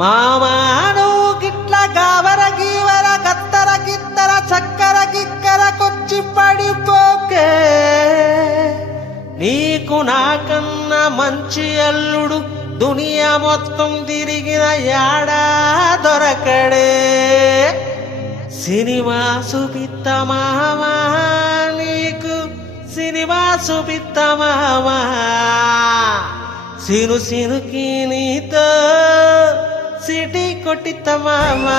మామాను గిట్ల గావర గీవర గత్తర గిత్తర చక్కర గిక్కర కొచ్చి పడిపోకే. నీకు నాకన్నా మంచి అల్లుడు దునియా మొత్తం తిరిగిన యాడా దొరకడే. సినిమా సుపిత్త మామా నీకు సినిమా సుపిత్త మామా. సిను సినుకి నీతో సిటీ కొట్టిత మామా.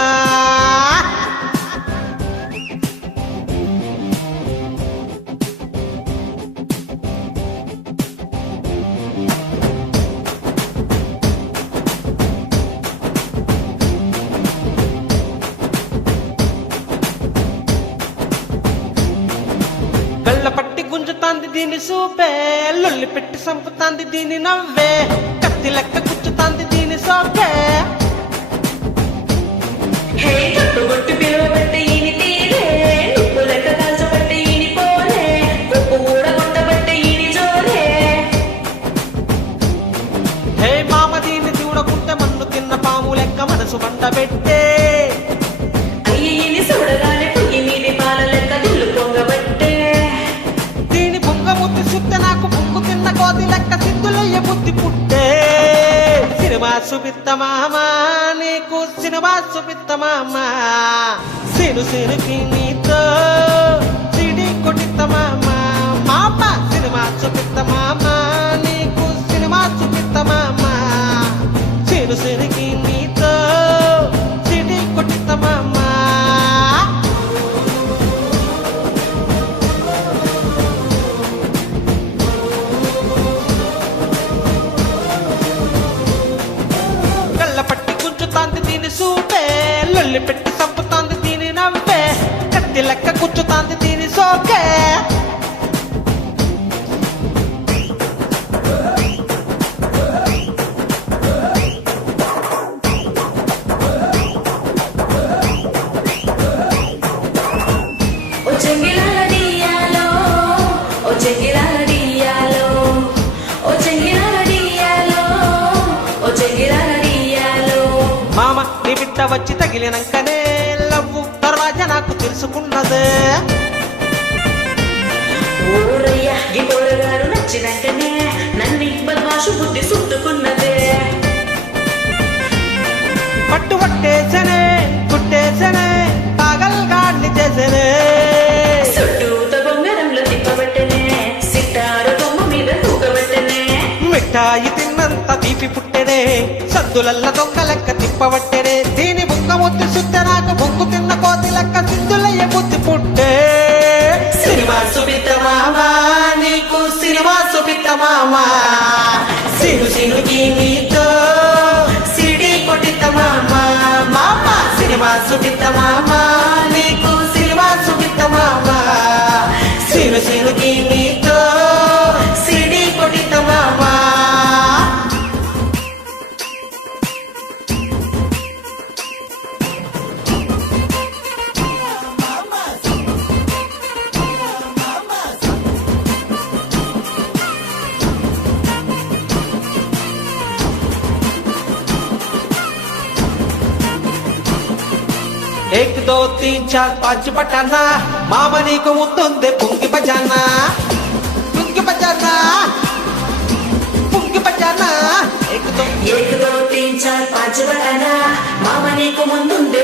గళ్ళ పట్టి గుంజుతాంది దీని సూపే, లొల్లి పెట్టి సంపుతాంది దీని నవ్వే, కత్తి లెక్క గుచ్చుతాంది దీని సోకే. కట్టుబొట్టు పిలువబట్టి ఈని తీరే, ఉప్పు లెక్క కాల్చబట్టి ఈని పోరే, ఉప్పు కూడా కొట్టబట్టి ఈని జోరే. హే మామ దీన్ని చూడకుంటే మన్ను తిన్న పాము లెక్క మనసు మండబెట్టే. అయ్యి చూడగానే పొయ్యి మీది పాల లెక్క దిల్లు పొంగబట్టే. దీని బుంగ ముద్దు సుత్తే నాకు బుంగు తిన్న కోతి లెక్క సిద్ధులయ్య బుద్ధి పుట్టే. సినిమా సుపిత్త మామా నీకు సినిమా సుపిత్త మామా. సిను సినుకి నీతో సిడి కొట్టిత మామా. మామ సినిమా సుపిత్త మామా నీకు సినిమా సుపిత్త మామా. సిను సినుకి నీతో సిడి కొట్టిత మామా. గుంచుతాంది దీని సూపే, లొల్లి పెట్టి సంపుతాంది దీని నవ్వే, కత్తి లెక్క గుచ్చుతాంది దీని సోకే. ఓ చెంగిలాల డియాలో, ఓ చెంగిలాల డియాలో, ఓ చెంగిలాల డియాలో, ఓ చెంగిలాల డియాలో. మామ నీ బిడ్డ వచ్చి తగిలినంకనే లవ్వు దర్వాజా నాకు తెలుసుకున్నదే. ఊరయ్య ఈ పోరగారు నచ్చినాకనే నన్ను బద్మాషు బుద్ధి చుట్టుకున్నదే. పట్టు పట్టేసనే కుట్టేసనే పాగల్ గాడ్ని చేసనే. చుట్టూత బొంగరంలో తిప్పబట్టనే, సితారు బొమ్మ మీద తూకబట్టనే. మిఠాయి తిన్నంత తీపి పుట్టెనే, సద్దులల్ల దొంగ లెక్క తిప్పబట్టెనే. దీని బుక్క ముద్దు సుత్తే నాకు బొంగు తిన్న కోతి లెక్క సిద్ధులయ్య బుద్ధి పుట్టే. సినిమా సుపిత్త మామా నీకు సినిమా సుపిత్త మామా. సిను సినుకి నీతో సిడి కొట్టిత మామా. మామ సినిమా సుపిత్త మామా నీకు సినిమా సుపిత్త మామా. సిను సినుకి నీతో సిడి కొట్టిత మామా. एक दो तीन चार पाँच बटाना, मामा నీకు ముందుందే పుంగి బజానా. పుంగి బజానా పుంగి బజానా. एक दो तीन चार पाँच बटाना, मामा నీకు ముందుందే